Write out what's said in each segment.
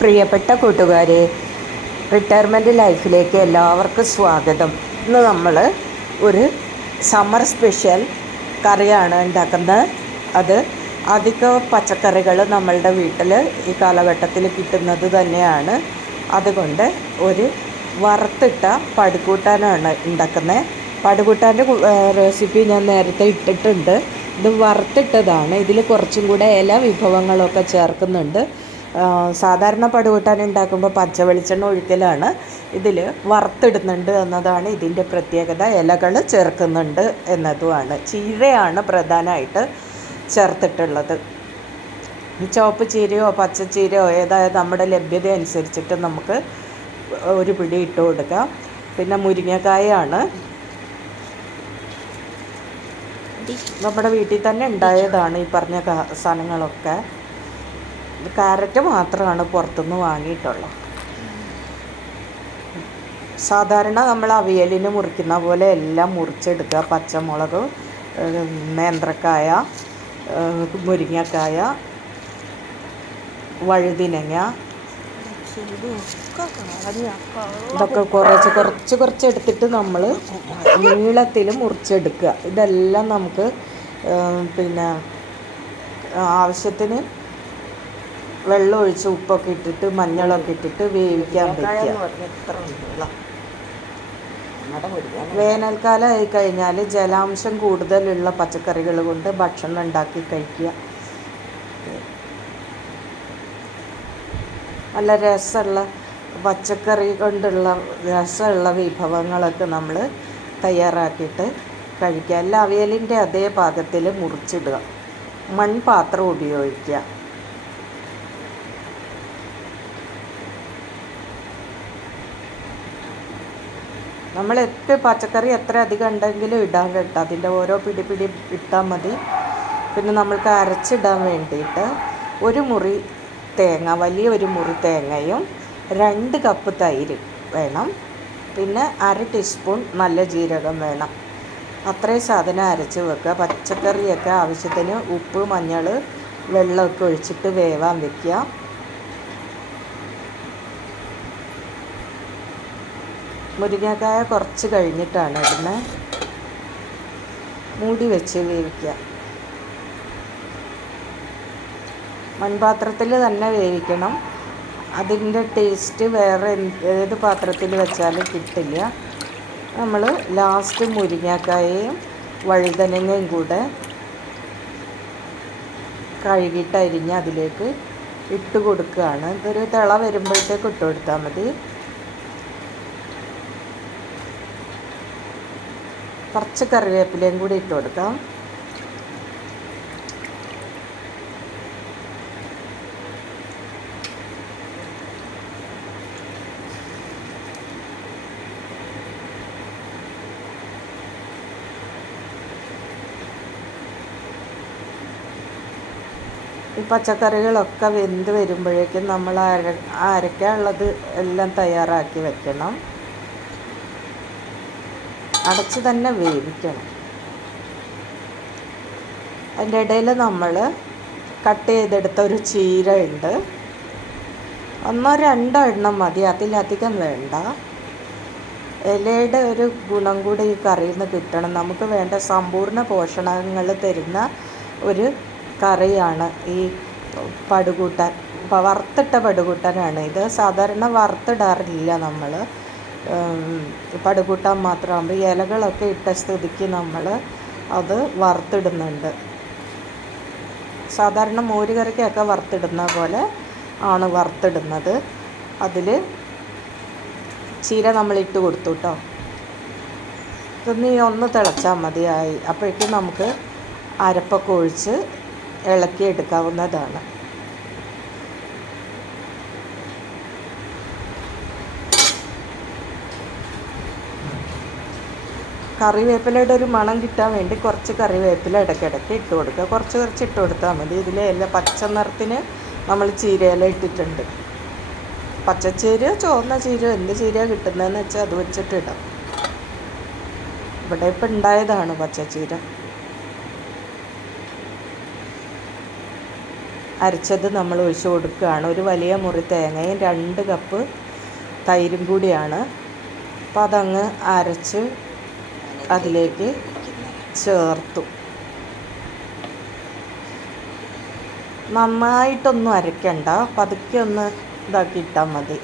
പ്രിയപ്പെട്ട കൂട്ടുകാരെ, റിട്ടയർമെൻറ്റ് ലൈഫിലേക്ക് എല്ലാവർക്കും സ്വാഗതം. ഇന്ന് നമ്മൾ ഒരു സമ്മർ സ്പെഷ്യൽ കറിയാണ് ഉണ്ടാക്കുന്നത്. അത് അധിക പച്ചക്കറികൾ നമ്മളുടെ വീട്ടിൽ ഈ കാലഘട്ടത്തിൽ കിട്ടുന്നത് തന്നെയാണ്. അതുകൊണ്ട് ഒരു വറുത്തിട്ട പടുകൂട്ടാനാണ് ഉണ്ടാക്കുന്നത്. പടുകൂട്ടാൻ്റെ റെസിപ്പി ഞാൻ നേരത്തെ ഇട്ടിട്ടുണ്ട്. ഇത് വറുത്തിട്ടതാണ്. ഇതിൽ കുറച്ചും കൂടെ ഇല വിഭവങ്ങളൊക്കെ ചേർക്കുന്നുണ്ട്. സാധാരണ പടുകൂട്ടാൻ ഉണ്ടാക്കുമ്പോൾ പച്ച വെളിച്ചെണ്ണ ഒഴിക്കലാണ്. ഇതിൽ വറുത്തിടുന്നുണ്ട് എന്നതാണ് ഇതിൻ്റെ പ്രത്യേകത. ഇലകൾ ചേർക്കുന്നുണ്ട് എന്നതുമാണ്. ചീരയാണ് പ്രധാനമായിട്ട് ചേർത്തിട്ടുള്ളത്. ചുവപ്പ് ചീരയോ പച്ചച്ചീരയോ ഏതായാലും നമ്മുടെ ലഭ്യത അനുസരിച്ചിട്ട് നമുക്ക് ഒരു പിടി ഇട്ട് കൊടുക്കാം. പിന്നെ മുരിങ്ങക്കായാണ് നമ്മുടെ വീട്ടിൽ തന്നെ ഉണ്ടായതാണ് ഈ പറഞ്ഞ സാധനങ്ങളൊക്കെ. ക്യാരറ്റ് മാത്രമാണ് പുറത്തുനിന്ന് വാങ്ങിയിട്ടുള്ളത്. സാധാരണ നമ്മൾ അവിയലിന് മുറിക്കുന്ന പോലെ എല്ലാം മുറിച്ചെടുക്കുക. പച്ചമുളക്, നേന്ത്രക്കായ, മുരിങ്ങക്കായ, വഴുതിനങ്ങ, ഇതൊക്കെ കുറച്ച് എടുത്തിട്ട് നമ്മൾ നീളത്തിൽ മുറിച്ചെടുക്കുക. ഇതെല്ലാം നമുക്ക് പിന്നെ ആവശ്യത്തിന് വെള്ളം ഒഴിച്ച് ഉപ്പൊക്കെ ഇട്ടിട്ട് മഞ്ഞളൊക്കെ ഇട്ടിട്ട് വേവിക്കാൻ വയ്ക്കുക. വേനൽക്കാലമായി കഴിഞ്ഞാൽ ജലാംശം കൂടുതലുള്ള പച്ചക്കറികൾ കൊണ്ട് ഭക്ഷണം ഉണ്ടാക്കി കഴിക്കുക. നല്ല രസമുള്ള പച്ചക്കറി കൊണ്ടുള്ള രസമുള്ള വിഭവങ്ങളൊക്കെ നമ്മൾ തയ്യാറാക്കിയിട്ട് കഴിക്കുക. എല്ലാ അവിയലിൻ്റെ അതേ പാകത്തിൽ മുറിച്ചിടുക. മൺപാത്രം ഉപയോഗിക്കുക. നമ്മൾ പച്ചക്കറി എത്ര അധികം ഉണ്ടെങ്കിലും ഇടാൻ കേട്ടോ. അതിൻ്റെ ഓരോ പിടി ഇട്ടാൽ മതി. പിന്നെ നമ്മൾക്ക് അരച്ചിടാൻ വേണ്ടിയിട്ട് ഒരു മുറി തേങ്ങ, വലിയ ഒരു മുറി തേങ്ങയും 2 കപ്പ് തൈര് വേണം. പിന്നെ 1/2 ടീസ്പൂൺ നല്ല ജീരകം വേണം. അത്രയും സാധനം അരച്ച് വെക്കുക. പച്ചക്കറിയൊക്കെ ആവശ്യത്തിന് ഉപ്പ്, മഞ്ഞൾ, വെള്ളമൊക്കെ ഒഴിച്ചിട്ട് വേവാൻ വയ്ക്കുക. മുരിങ്ങക്കായ കുറച്ച് കഴിഞ്ഞിട്ടാണ് ഇടുന്നത്. മൂടി വെച്ച് വേവിക്കുക. മൺപാത്രത്തിൽ തന്നെ വേവിക്കണം. അതിൻ്റെ ടേസ്റ്റ് വേറെ ഏത് പാത്രത്തിൽ വെച്ചാലും കിട്ടില്ല. നമ്മൾ ലാസ്റ്റ് മുരിങ്ങക്കായയും വഴുതനങ്ങയും കൂടെ കഴുകിയിട്ട് അരിഞ്ഞ് അതിലേക്ക് ഇട്ട് കൊടുക്കുകയാണ്. ഇതൊരു തിള വരുമ്പോഴത്തേക്ക് ഇട്ട് കൊടുത്താൽ മതി. കുറച്ച് കറിവേപ്പിലയും കൂടി ഇട്ട് കൊടുക്കാം. ഈ പച്ചക്കറികളൊക്കെ വെന്ത് വരുമ്പോഴേക്കും നമ്മൾ അരയ്ക്കാനുള്ളത് എല്ലാം തയ്യാറാക്കി വെക്കണം. അടച്ച് തന്നെ വേവിക്കണം. അതിൻ്റെ ഇടയിൽ നമ്മൾ കട്ട് ചെയ്തെടുത്ത ഒരു ചീര ഉണ്ട്. 1-2 എണ്ണം മതി, അതിലധികം വേണ്ട. ഇലയുടെ ഒരു ഗുണം കൂടി ഈ കറിയിൽ നിന്ന് കിട്ടണം. നമുക്ക് വേണ്ട സമ്പൂർണ്ണ പോഷണങ്ങൾ തരുന്ന ഒരു കറിയാണ് ഈ പടുകൂട്ടാൻ. വറുത്തിട്ട പടുകൂട്ടാനാണ് ഇത്. സാധാരണ വറുത്തിടാറില്ല നമ്മൾ. പടുകൂട്ടാൻ മാത്രമാകുമ്പോൾ ഇലകളൊക്കെ ഇട്ട സ്ഥിതിക്ക് നമ്മൾ അത് വറുത്തിടുന്നുണ്ട്. സാധാരണ മോരുകറിക്കൊക്കെ വറുത്തിടുന്ന പോലെ ആണ് വറുത്തിടുന്നത്. അതിൽ ചീര നമ്മൾ ഇട്ട് കൊടുത്തു കേട്ടോ. ഒന്ന് തിളച്ചാൽ മതിയായി. അപ്പോഴേക്കും നമുക്ക് അരപ്പൊക്കെ ഒഴിച്ച് ഇളക്കിയെടുക്കാവുന്നതാണ്. കറിവേപ്പിലയുടെ ഒരു മണം കിട്ടാൻ വേണ്ടി കുറച്ച് കറിവേപ്പില ഇടയ്ക്കിടയ്ക്ക് ഇട്ട് കൊടുക്കുക. കുറച്ച് ഇട്ട് കൊടുത്താൽ മതി. ഇതിൽ എല്ലാം പച്ച നിറത്തിന് നമ്മൾ ചീരയില ഇട്ടിട്ടുണ്ട്. പച്ചച്ചീരയോ ചുവന്ന ചീരയോ എന്ത് ചീരയാണ് കിട്ടുന്നതെന്ന് വെച്ചാൽ അത് വെച്ചിട്ടിടാം. ഇവിടെ ഇപ്പം ഉണ്ടായതാണ് പച്ചച്ചീര. അരച്ചത് നമ്മൾ ഒഴിച്ച് കൊടുക്കുകയാണ്. ഒരു വലിയ മുറി തേങ്ങയും 2 കപ്പ് തൈരും കൂടിയാണ്. അപ്പോൾ അതങ്ങ് അരച്ച് അതിലേക്ക് ചേർത്തു. നന്നായിട്ടൊന്നും അരയ്ക്കണ്ട, പതുക്കെ ഒന്ന് ഇതാക്കി ഇട്ടാൽ മതി.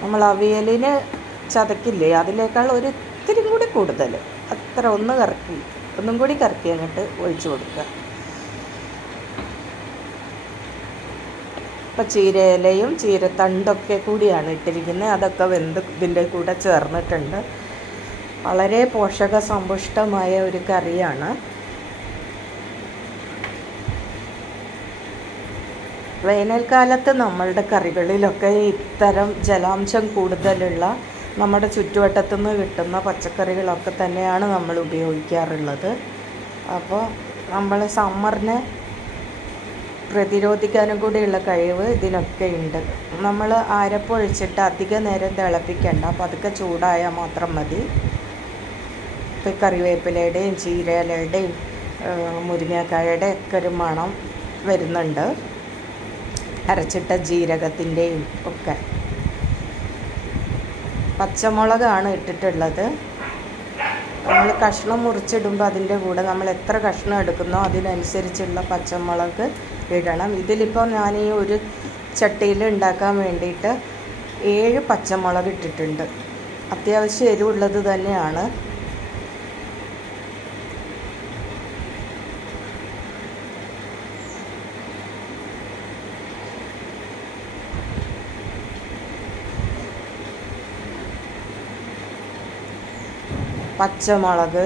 നമ്മൾ അവിയലിന് ചതക്കില്ലേ, അതിനേക്കാൾ ഒരു ഇത്തിരി കൂടി കൂടുതൽ, അത്ര ഒന്നും കൂടി കറക്കി അങ്ങോട്ട് ഒഴിച്ചു കൊടുക്കുക. ഇപ്പം ചീരയിലയും ചീരത്തണ്ടൊക്കെ കൂടിയാണ് ഇട്ടിരിക്കുന്നത്. അതൊക്കെ വെന്ത് ഇതിൻ്റെ കൂടെ ചേർന്നിട്ടുണ്ട്. വളരെ പോഷക സമ്പുഷ്ടമായ ഒരു കറിയാണ്. വേനൽക്കാലത്ത് നമ്മളുടെ കറികളിലൊക്കെ ഇത്തരം ജലാംശം കൂടുതലുള്ള നമ്മുടെ ചുറ്റുവട്ടത്തുനിന്ന് കിട്ടുന്ന പച്ചക്കറികളൊക്കെ തന്നെയാണ് നമ്മൾ ഉപയോഗിക്കാറുള്ളത്. അപ്പോൾ നമ്മൾ സമ്മറിനെ പ്രതിരോധിക്കാനും കൂടിയുള്ള കഴിവ് ഇതിനൊക്കെ ഉണ്ട്. നമ്മൾ അരപ്പൊഴിച്ചിട്ട് അധിക നേരം തിളപ്പിക്കേണ്ട, പതുക്കെ ചൂടായാൽ മാത്രം മതി. ഇപ്പോൾ കറിവേപ്പിലയുടെയും ചീരയിലയുടെയും മുരിങ്ങക്കായയുടെ ഒക്കെ ഒരു മണം വരുന്നുണ്ട്, അരച്ചിട്ട ജീരകത്തിൻ്റെയും ഒക്കെ. പച്ചമുളകാണ് ഇട്ടിട്ടുള്ളത്. നമ്മൾ കഷ്ണം മുറിച്ചിടുമ്പോൾ അതിൻ്റെ കൂടെ നമ്മൾ എത്ര കഷ്ണം എടുക്കുന്നോ അതിനനുസരിച്ചുള്ള പച്ചമുളക് ഇടണം. ഇതിലിപ്പോൾ ഞാൻ ഈ ഒരു ചട്ടിയിൽ ഉണ്ടാക്കാൻ വേണ്ടിയിട്ട് 7 പച്ചമുളക് ഇട്ടിട്ടുണ്ട്. അത്യാവശ്യം എരിവുള്ളത് തന്നെയാണ്. പച്ചമുളക്,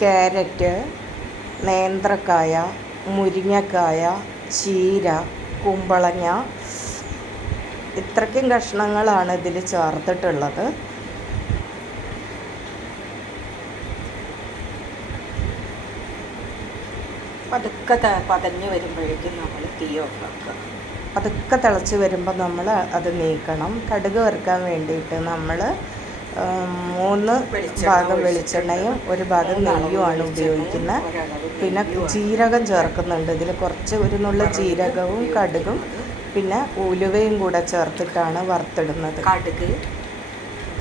ക്യാരറ്റ്, നേന്ത്രക്കായ, മുരിങ്ങക്കായ, ചീര, കുമ്പളങ്ങ, ഇത്രയ്ക്കും കഷ്ണങ്ങളാണ് ഇതിൽ ചേർത്തിട്ടുള്ളത്. പതുക്കെ പതഞ്ഞ് വരുമ്പോഴേക്കും നമ്മൾ തീ ഓഫാക്കുക. പതുക്കെ തിളച്ച് വരുമ്പോൾ നമ്മൾ അത് നീക്കണം. കടുക് വറുക്കാൻ വേണ്ടിയിട്ട് നമ്മൾ 3 ഭാഗം വെളിച്ചെണ്ണയും 1 ഭാഗം നെയ്യുമാണ് ഉപയോഗിക്കുന്നത്. പിന്നെ ജീരകം ചേർക്കുന്നുണ്ട് ഇതിൽ, കുറച്ച് ഒരു നുള്ള ജീരകവും കടുകും പിന്നെ ഉലുവയും കൂടെ ചേർത്തിട്ടാണ് വറുത്തിടുന്നത്. കടുക്,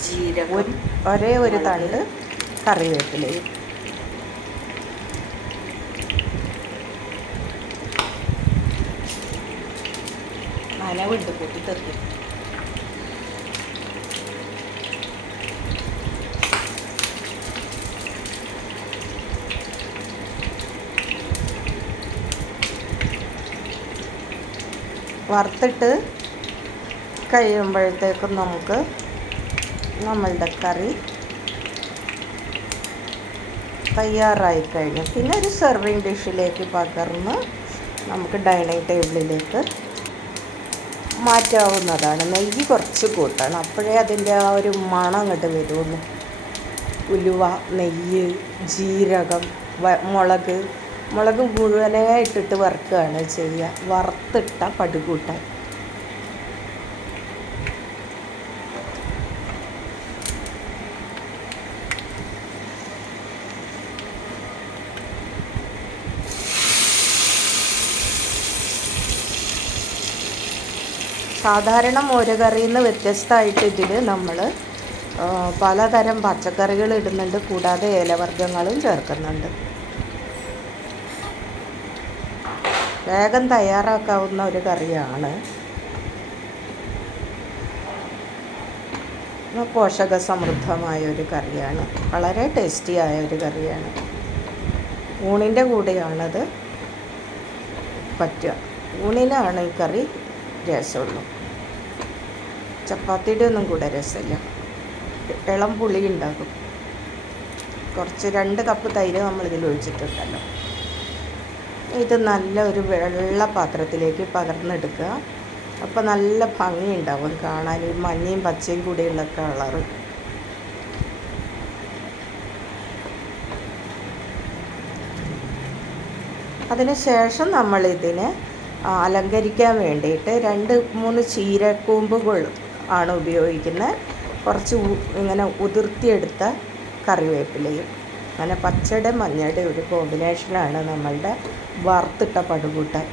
ജീരകം, ഒരേ ഒരു തണ്ട് കറിവേപ്പിലയും. നനവുണ്ട്, പൊട്ടിത്തെറിക്കും. വറുത്തിട്ട് കഴിയുമ്പോഴത്തേക്കും നമുക്ക് നമ്മളുടെ കറി തയ്യാറായി കഴിഞ്ഞു. പിന്നെ ഒരു സെർവിങ് ഡിഷിലേക്ക് പകർന്ന് നമുക്ക് ഡൈനിങ് ടേബിളിലേക്ക് മാറ്റാവുന്നതാണ്. നെയ്യ് കുറച്ച് കൂട്ടണം, അപ്പോഴേ അതിൻ്റെ ആ ഒരു മണം അങ്ങോട്ട് വരുള്ളൂ. ഉലുവ, നെയ്യ്, ജീരകം, മുളക് മുഴുവനായിട്ടിട്ട് വറുക്കുകയാണ് ചെയ്യുക. വറുത്തിട്ട പടുകൂട്ടാൻ. സാധാരണ മോരുകറിയിൽ നിന്ന് വ്യത്യസ്തമായിട്ട് ഇതിൽ നമ്മൾ പലതരം പച്ചക്കറികൾ ഇടുന്നുണ്ട്, കൂടാതെ ഇലവർഗ്ഗങ്ങളും ചേർക്കുന്നുണ്ട്. വേഗം തയ്യാറാക്കാവുന്ന ഒരു കറിയാണ്. പോഷക സമൃദ്ധമായ ഒരു കറിയാണ്. വളരെ ടേസ്റ്റിയായ ഒരു കറിയാണ്. ഊണിൻ്റെ കൂടെയാണത് പറ്റുക. ഊണിനാണ് ഈ കറി രസമുള്ളൂ. ചപ്പാത്തിയുടെ ഒന്നും കൂടെ രസമില്ല. ഇളം പുളി ഉണ്ടാകും. കുറച്ച് 2 കപ്പ് തൈര് നമ്മളിതിൽ ഒഴിച്ചിട്ടുണ്ടല്ലോ. ഇത് നല്ല ഒരു വെള്ള പാത്രത്തിലേക്ക് പകർന്നെടുക്കുക. അപ്പോൾ നല്ല ഭംഗിയുണ്ടാവും കാണാൻ, ഈ മഞ്ഞയും പച്ചയും കൂടിയുള്ള കളറ്. അതിന് ശേഷം നമ്മളിതിനെ അലങ്കരിക്കാൻ വേണ്ടിയിട്ട് 2-3 ചീരക്കൂമ്പുകൾ ആണ് ഉപയോഗിക്കുന്നത്. കുറച്ച് ഇങ്ങനെ ഉതിർത്തിയെടുത്ത കറിവേപ്പിലയും. അങ്ങനെ പച്ചയുടെ മഞ്ഞയുടെ ഒരു കോമ്പിനേഷനാണ് നമ്മളുടെ വറുത്തിട്ട പടുകൂട്ടാൻ.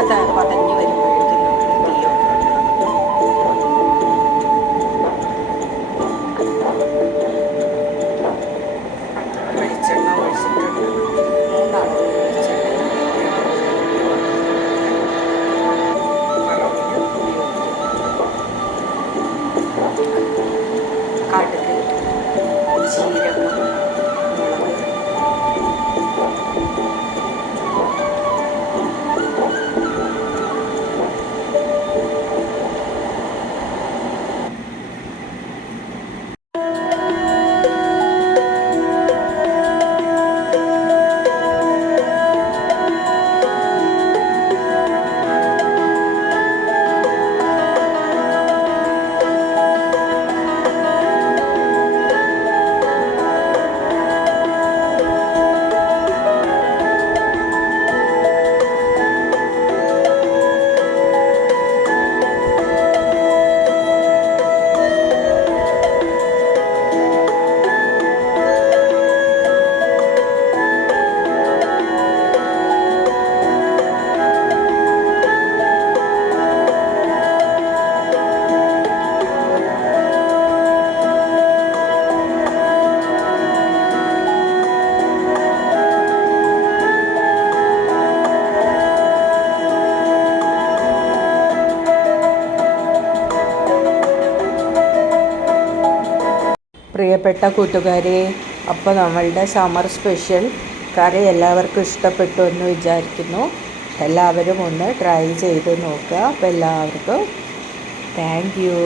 ഒക്കെ പതഞ്ഞ് വരുമ്പോഴേക്കും നമ്മൾ തീ ഓഫാക്കുക. വെളിച്ചെണ്ണ ഒഴിച്ചിട്ടുണ്ട്. 3 അളവ് വെളിച്ചെണ്ണ വറവിന് ഉപയോഗിക്കുന്നുണ്ട്. കടുക്, ജീരകം, മുളക്, പ്രിയപ്പെട്ട കൂട്ടുകാരെ, അപ്പോൾ നമ്മളുടെ സമ്മർ സ്പെഷ്യൽ കറി എല്ലാവർക്കും ഇഷ്ടപ്പെട്ടു എന്ന് വിചാരിക്കുന്നു. എല്ലാവരും ഒന്ന് ട്രൈ ചെയ്ത് നോക്കുക. അപ്പോൾ എല്ലാവർക്കും താങ്ക് യു.